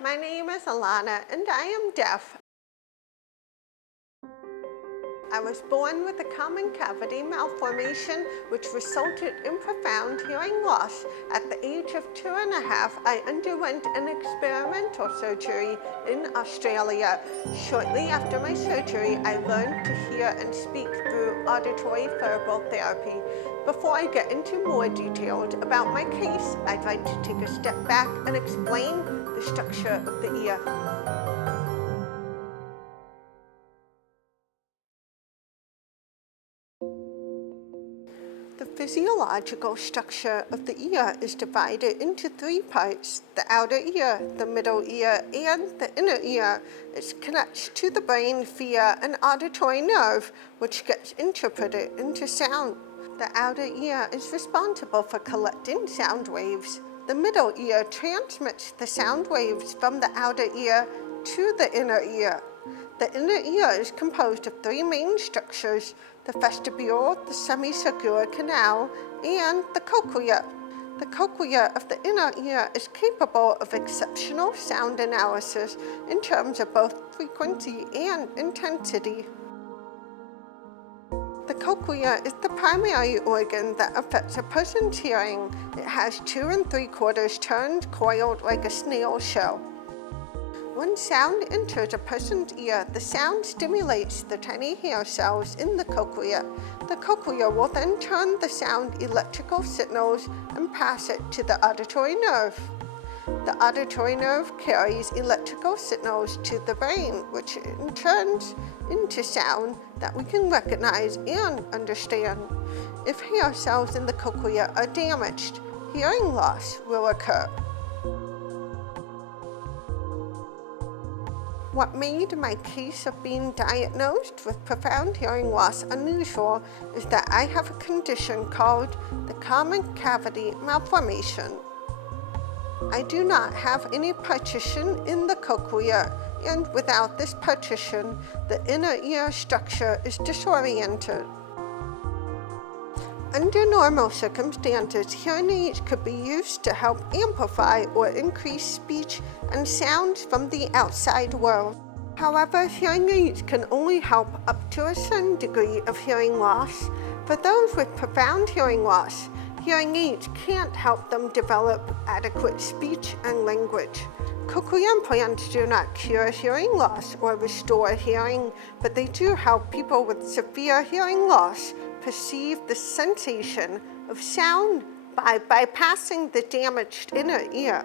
My name is Alana and I am deaf. I was born with a common cavity malformation which resulted in profound hearing loss. At the age of 2.5, I underwent an experimental surgery in Australia. Shortly after my surgery, I learned to hear and speak through auditory verbal therapy. Before I get into more details about my case, I'd like to take a step back and explain the structure of the ear. The physiological structure of the ear is divided into 3 parts: the outer ear, the middle ear, and the inner ear. It connects to the brain via an auditory nerve, which gets interpreted into sound. The outer ear is responsible for collecting sound waves. The middle ear transmits the sound waves from the outer ear to the inner ear. The inner ear is composed of 3 main structures: the vestibule, the semicircular canal, and the cochlea. The cochlea of the inner ear is capable of exceptional sound analysis in terms of both frequency and intensity. The cochlea is the primary organ that affects a person's hearing. It has 2 3/4 turns coiled like a snail shell. When sound enters a person's ear, the sound stimulates the tiny hair cells in the cochlea. The cochlea will then turn the sound electrical signals and pass it to the auditory nerve. The auditory nerve carries electrical signals to the brain, which turns into sound that we can recognize and understand. If hair cells in the cochlea are damaged, hearing loss will occur. What made my case of being diagnosed with profound hearing loss unusual is that I have a condition called the common cavity malformation. I do not have any partition in the cochlea, and without this partition, the inner ear structure is disoriented. Under normal circumstances, hearing aids could be used to help amplify or increase speech and sounds from the outside world. However, hearing aids can only help up to a certain degree of hearing loss. For those with profound hearing loss, hearing aids can't help them develop adequate speech and language. Cochlear implants do not cure hearing loss or restore hearing, but they do help people with severe hearing loss perceive the sensation of sound by bypassing the damaged inner ear.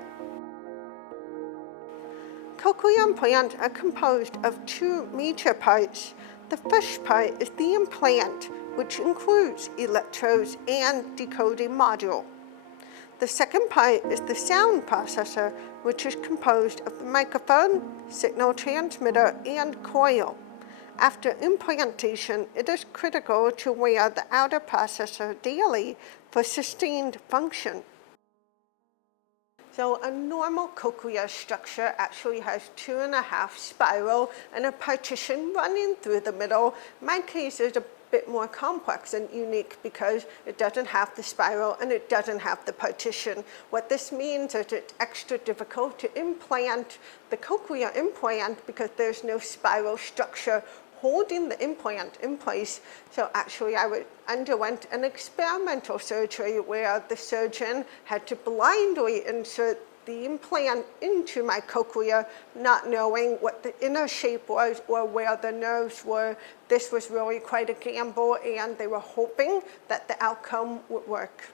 Cochlear implants are composed of 2 major parts. The first part is the implant, which includes electrodes and decoding module. The second part is the sound processor, which is composed of the microphone, signal transmitter, and coil. After implantation, it is critical to wear the outer processor daily for sustained function. So a normal cochlear structure actually has 2.5 spiral and a partition running through the middle. My case is a bit more complex and unique because it doesn't have the spiral and it doesn't have the partition. What this means is it's extra difficult to implant the cochlear implant because there's no spiral structure holding the implant in place. So actually I underwent an experimental surgery where the surgeon had to blindly insert the implant into my cochlea, not knowing what the inner shape was or where the nerves were. This was really quite a gamble, and they were hoping that the outcome would work.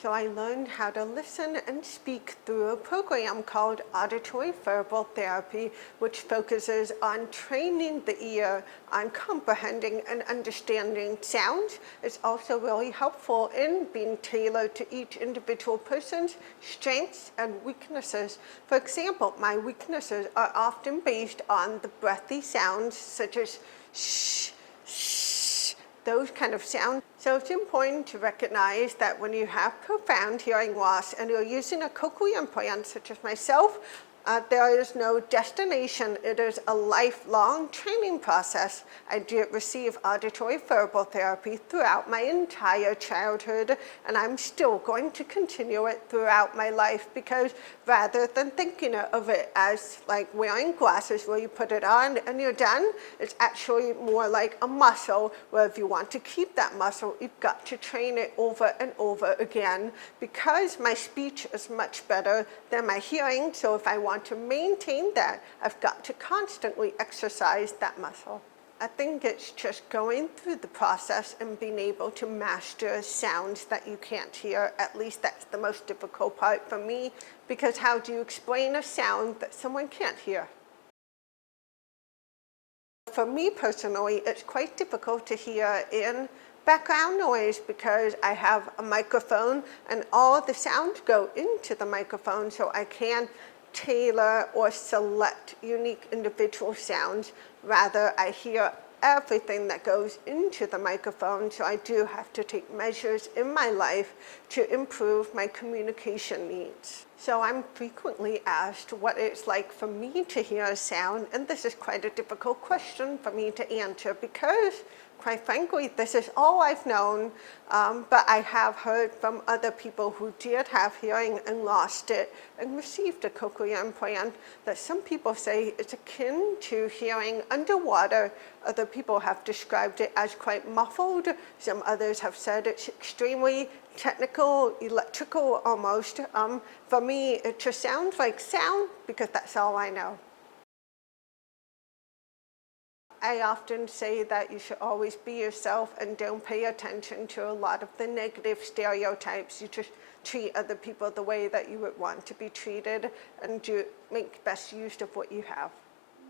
So I learned how to listen and speak through a program called auditory verbal therapy, which focuses on training the ear on comprehending and understanding sounds. It's also really helpful in being tailored to each individual person's strengths and weaknesses. For example, my weaknesses are often based on the breathy sounds such as shh, shh, those kind of sounds. So it's important to recognize that when you have profound hearing loss and you're using a cochlear implant, such as myself, There is no destination. It is a lifelong training process. I did receive auditory verbal therapy throughout my entire childhood, and I'm still going to continue it throughout my life, because rather than thinking of it as like wearing glasses where you put it on and you're done, it's actually more like a muscle where if you want to keep that muscle, you've got to train it over and over again. Because my speech is much better than my hearing, so if I want to maintain that, I've got to constantly exercise that muscle. I think it's just going through the process and being able to master sounds that you can't hear. At least that's the most difficult part for me, because how do you explain a sound that someone can't hear? For me personally, it's quite difficult to hear in background noise because I have a microphone and all the sounds go into the microphone, so I can tailor or select unique individual sounds. Rather, I hear everything that goes into the microphone, so I do have to take measures in my life to improve my communication needs. So I'm frequently asked what it's like for me to hear a sound, and this is quite a difficult question for me to answer because, quite frankly, this is all I've known, but I have heard from other people who did have hearing and lost it and received a cochlear implant that some people say it's akin to hearing underwater. Other people have described it as quite muffled. Some others have said it's extremely technical, electrical almost. For me, it just sounds like sound because that's all I know. I often say that you should always be yourself and don't pay attention to a lot of the negative stereotypes. You just treat other people the way that you would want to be treated and make best use of what you have.